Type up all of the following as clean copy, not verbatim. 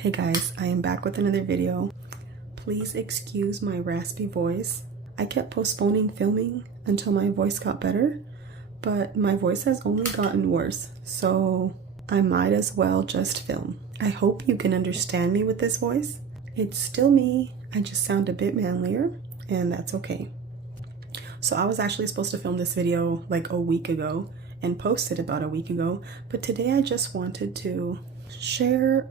Hey guys, I am back with another video. Please excuse my raspy voice. I kept postponing filming until my voice got better, but my voice has only gotten worse, so I might as well just film. I hope you can understand me with this voice. It's still me, I just sound a bit manlier, and that's okay. So I was actually supposed to film this video like a week ago and post it about a week ago, but today I just wanted to share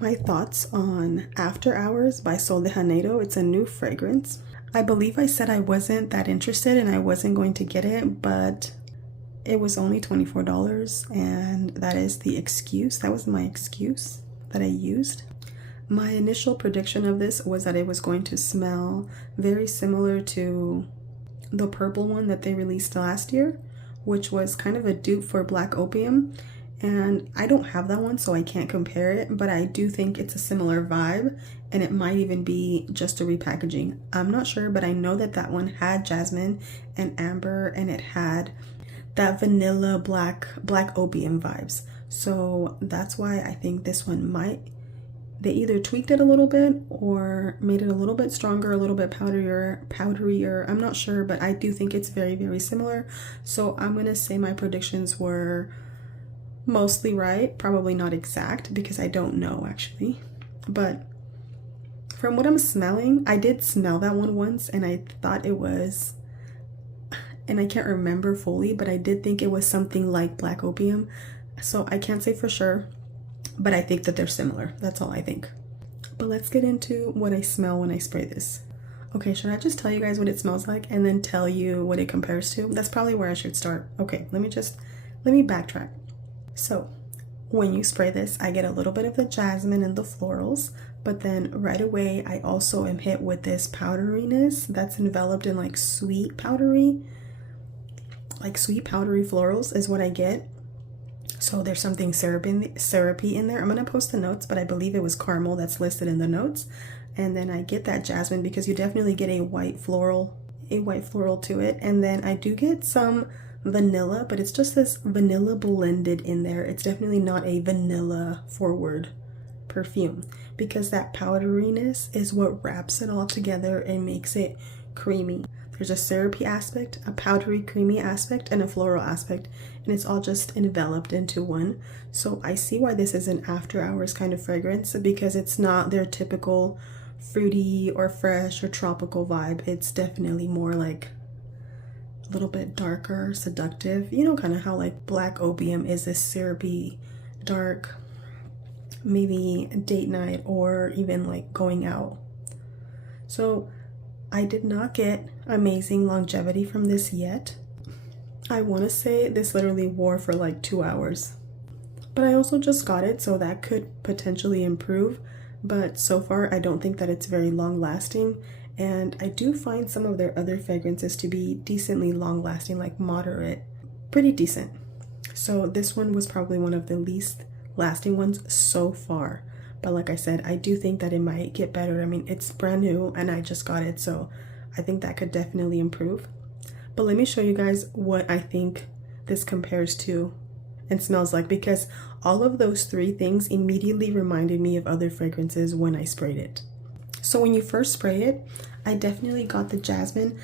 my thoughts on After Hours by Sol de Janeiro. It's a new fragrance. I believe I said I wasn't that interested and I wasn't going to get it, but it was only $24 and that is the excuse. That was my excuse that I used. My initial prediction of this was that it was going to smell very similar to the purple one that they released last year, which was kind of a dupe for Black Opium. And I don't have that one, so I can't compare it, but I do think it's a similar vibe, and it might even be just a repackaging. I'm not sure, but I know that that one had jasmine and amber, and it had that vanilla black opium vibes. So that's why I think this one they either tweaked it a little bit or made it a little bit stronger, a little bit powderier. I'm not sure, but I do think it's very, very similar. So I'm gonna say my predictions were mostly right, probably not exact because I don't know actually, but from what I'm smelling, I did smell that one once and I thought it was, and I can't remember fully, but I did think it was something like Black Opium, so I can't say for sure, but I think that they're similar. That's all I think. But let's get into what I smell when I spray this. Okay, should I just tell you guys what it smells like and then tell you what it compares to? That's probably where I should start. Okay, let me backtrack. So when you spray this, I get a little bit of the jasmine and the florals, but then right away I also am hit with this powderiness that's enveloped in like sweet powdery florals is what I get. So there's something syrupy in there. I'm gonna post the notes, but I believe it was caramel that's listed in the notes. And then I get that jasmine because you definitely get a white floral to it. And then I do get some vanilla, but it's just this vanilla blended in there. It's definitely not a vanilla forward perfume because that powderiness is what wraps it all together and makes it creamy. There's a syrupy aspect, a powdery creamy aspect, and a floral aspect, and it's all just enveloped into one. So I see why this is an after hours kind of fragrance, because it's not their typical fruity or fresh or tropical vibe. It's definitely more like a little bit darker, seductive, you know, kind of how like Black Opium is this syrupy, dark, maybe date night or even like going out. So I did not get amazing longevity from this yet. I want to say this literally wore for like 2 hours, but I also just got it, so that could potentially improve, but so far I don't think that it's very long lasting. And I do find some of their other fragrances to be decently long lasting, like moderate, pretty decent. So this one was probably one of the least lasting ones so far. But like I said, I do think that it might get better. I mean, it's brand new and I just got it, so I think that could definitely improve. But let me show you guys what I think this compares to and smells like, because all of those three things immediately reminded me of other fragrances when I sprayed it. So when you first spray it, I definitely got the jasmine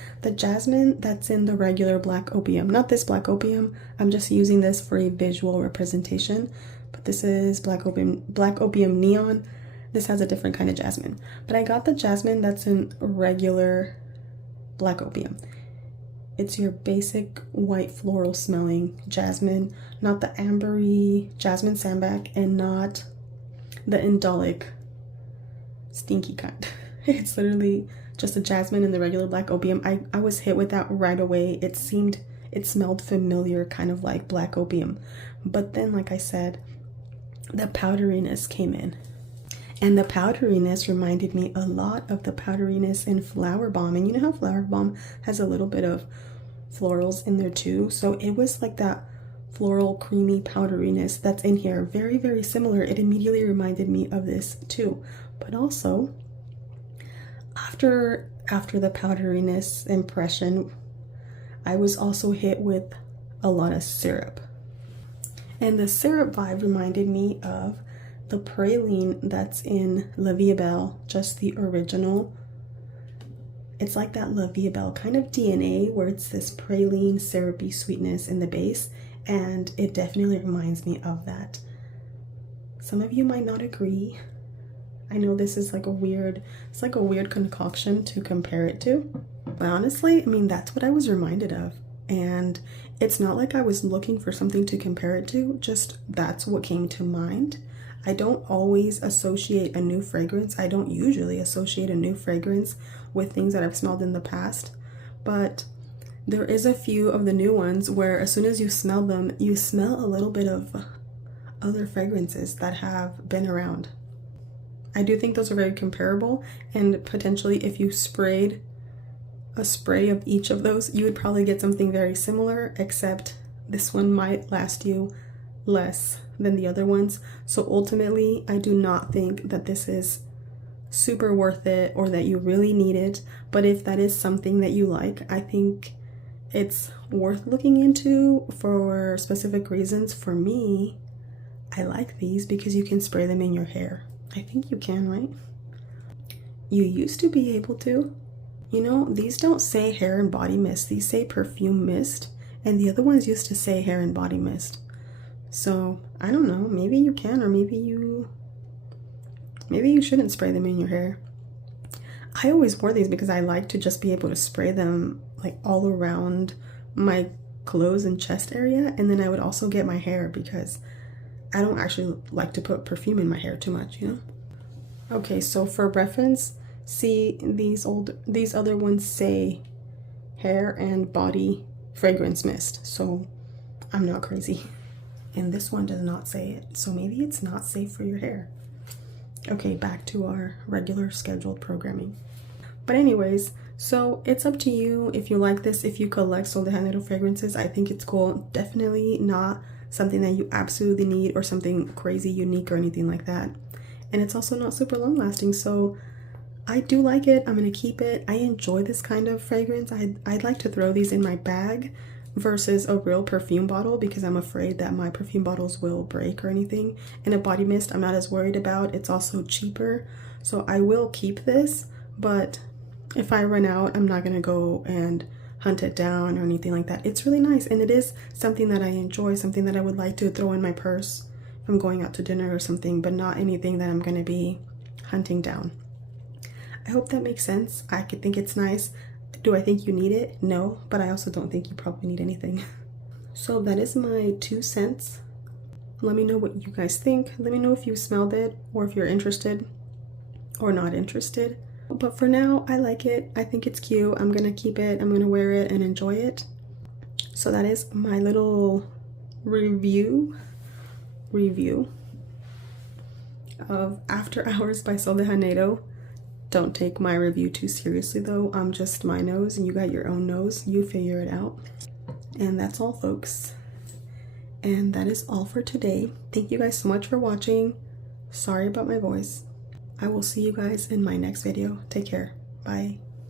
that's in the regular Black Opium. Not this Black Opium, I'm just using this for a visual representation, but this is Black Opium Neon. This has a different kind of jasmine, but I got the jasmine that's in regular Black Opium. It's your basic white floral smelling jasmine, not the ambery jasmine sambac and not the indolic stinky kind. It's literally just a jasmine in the regular Black Opium. I was hit with that right away. It smelled familiar, kind of like Black Opium. But then, like I said, the powderiness came in. And the powderiness reminded me a lot of the powderiness in Flower Bomb. And you know how Flower Bomb has a little bit of florals in there too? So it was like that floral creamy powderiness that's in here. Very, very similar. It immediately reminded me of this too. But also, after the powderiness impression, I was also hit with a lot of syrup. And the syrup vibe reminded me of the praline that's in La Vie Belle, just the original. It's like that La Vie Belle kind of DNA where it's this praline syrupy sweetness in the base, and it definitely reminds me of that. Some of you might not agree. I know this is like it's like a weird concoction to compare it to, but honestly, I mean, that's what I was reminded of. And it's not like I was looking for something to compare it to, just that's what came to mind. I don't always associate a new fragrance. I don't usually associate a new fragrance with things that I've smelled in the past, but there is a few of the new ones where as soon as you smell them, you smell a little bit of other fragrances that have been around. I do think those are very comparable, and potentially if you sprayed a spray of each of those, you would probably get something very similar, except this one might last you less than the other ones. So ultimately, I do not think that this is super worth it or that you really need it, but if that is something that you like, I think it's worth looking into for specific reasons. For me, I like these because you can spray them in your hair. I think you can, right? You used to be able to. You know, these don't say hair and body mist, these say perfume mist, and the other ones used to say hair and body mist. So I don't know, maybe you can, or maybe you shouldn't spray them in your hair. I always wore these because I like to just be able to spray them like all around my clothes and chest area, and then I would also get my hair because I don't actually like to put perfume in my hair too much, you know? Okay, so for reference, see, these other ones say hair and body fragrance mist, so I'm not crazy. And this one does not say it, so maybe it's not safe for your hair. Okay, back to our regular scheduled programming. But anyways, so it's up to you if you like this. If you collect Sol de Janeiro fragrances, I think it's cool. Definitely not something that you absolutely need or something crazy unique or anything like that. And it's also not super long lasting, so I do like it. I'm gonna keep it. I enjoy this kind of fragrance. I'd like to throw these in my bag versus a real perfume bottle because I'm afraid that my perfume bottles will break or anything. And a body mist I'm not as worried about. It's also cheaper, so I will keep this, but if I run out, I'm not gonna go and hunt it down or anything like that. It's really nice, and it is something that I enjoy, something that I would like to throw in my purse if I'm going out to dinner or something, but not anything that I'm gonna be hunting down. I hope that makes sense. I could think it's nice. Do I think you need it? No, but I also don't think you probably need anything. So that is my 2 cents. Let me know what you guys think. Let me know if you smelled it or if you're interested or not interested. But for now, I like it. I think it's cute. I'm gonna keep it. I'm gonna wear it and enjoy it. So that is my little review of After Hours by Sol de Janeiro. Don't take my review too seriously though. I'm just my nose and you got your own nose. You figure it out. And that's all, folks. And that is all for today. Thank you guys so much for watching. Sorry about my voice. I will see you guys in my next video. Take care. Bye.